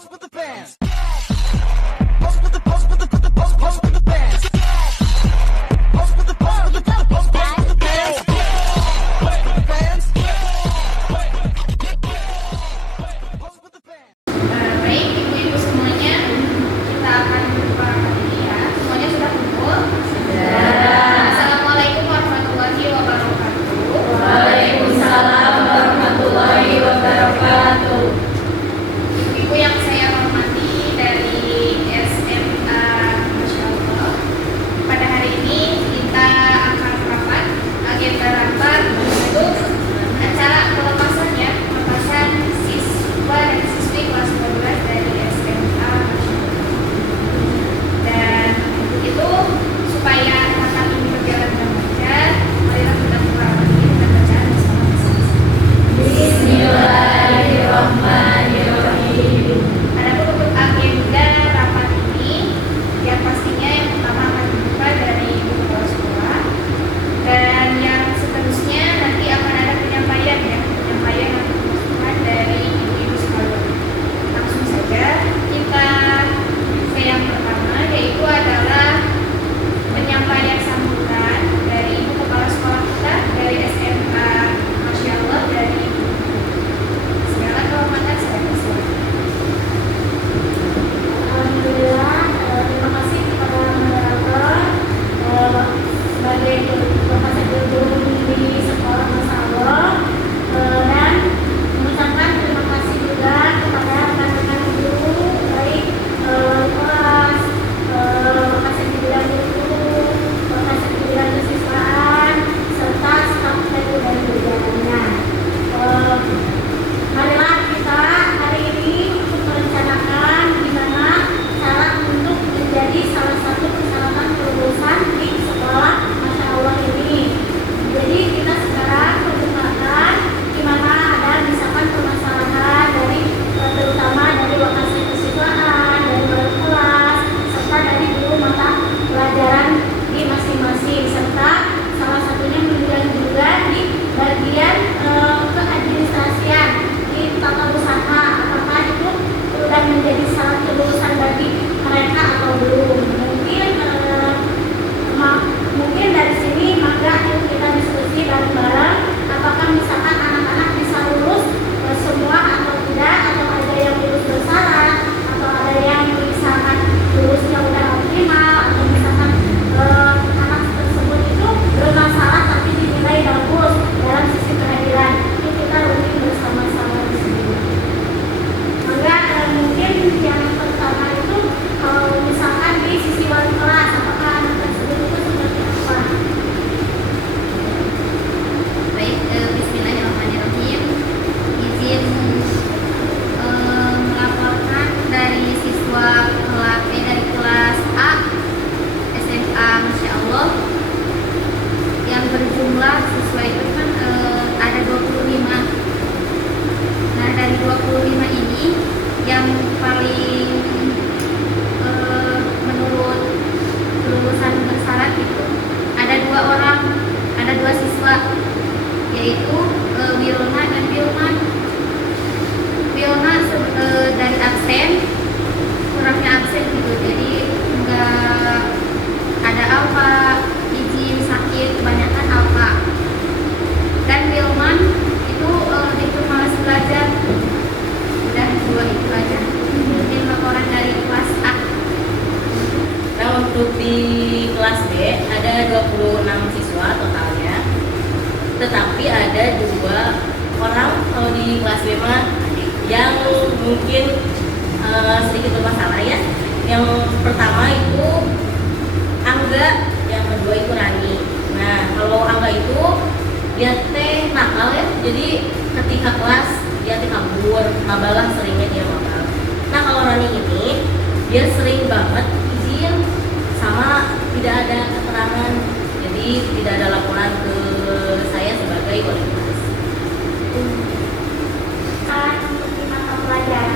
Baik, ibu-ibu semuanya, kita akan berjumpa lagi ya. Semuanya sudah kumpul? Assalamualaikum warahmatullahi wabarakatuh. Waalaikumsalam warahmatullahi wabarakatuh. Ibu-ibu yang saya hormati dari SMA Masya Allah, pada hari ini kita akan rapat agenda rapat untuk acara pelepasan ya, pelepasan siswa dan siswi kelas 12 dari SMA Masya Allah. Dan itu supaya rapat ini berjalan dengan lancar, marilah kita mulai kita bacaan bersama-sama. Bismillahirrahmanirrahim. Adapun untuk agenda rapat ini, yang pastinya yang pertama akan dibuka dari ibu kepala sekolah, dan yang seterusnya nanti akan ada penyampaian ya, penyampaian atau masukan dari ibu-ibu sekalian. Langsung saja kita ke yang pertama, yaitu adalah penyampaian sambutan dari ibu kepala sekolah kita dari SMA Masya Allah, dari segala kehormatan saya persilakan. Alhamdulillah, terima kasih kepada moderator sebagai profesor guru di sekolah Masya Allah, dan mengucapkan terima kasih juga kepada rekan-rekan guru baik wali kelas, profesor di bidang guru, profesor di bidang kesiswaan, serta staf guru dan jajarannya. Marilah kita hari ini untuk merencanakan gimana cara untuk menjadi salah satu persyaratan kelulusan di sekolah Masya Allah ini. Jadi kita sekarang pergunakan gimana ada misalkan permasalahan dari terutama dari lokasi kesiswaan, dari wali kelas, serta dari guru mata pelajaran di masing-masing, serta salah satunya juga di bagian keadministrasian di tata usaha, apakah itu sudah menjadi syarat kelulusan bagi mereka atau belum. Mungkin dari sini maka yuk kita diskusi bareng-bareng apakah misalkan anak-anak bisa lulus semua atau tidak, atau ada yang lulus bersyarat, atau ada yang misalkan lulusnya udah optimal, atau misalkan anak tersebut itu bermasalah tapi dinilai bagus dalam sisi kehadiran. Ini kita rutin bersama-sama di sini. Maka mungkin yang pertama itu kalau misalkan di sisi wali kelas, apakah anak tersebut itu seperti apa? Baik, bismillahirrahmanirrahim. Izin melaporkan dari siswa dari kelas A SMA Masya Allah, yang berjumlah siswa itu kan ada 25. Nah, dari 25 ini yang paling menurut kelulusan bersyarat itu ada 2 orang, ada 2 siswa, yaitu Wirona dan Wilman. Wilna dari absen, kurangnya absen gitu, jadi enggak ada alfa, izin sakit, kebanyakan alfa. Dan Wilman itu malas belajar. Udah 2 itu aja. Mungkin laporan dari kelas A. Nah, untuk di kelas B ada 26 siswa totalnya, tetapi ada 2 orang kalau di kelas B mah yang mungkin sedikit bermasalah ya. Yang pertama itu Angga, yang kedua itu Rani. Nah, kalau Angga itu dia teh nakal ya, jadi ketika kelas dia teh kabur, mabalah seringnya dia mabal. Nah, kalau Rani ini dia sering banget izin sama tidak ada keterangan, jadi tidak ada laporan ke saya sebagai wali kelas. Untuk di mata pelajaran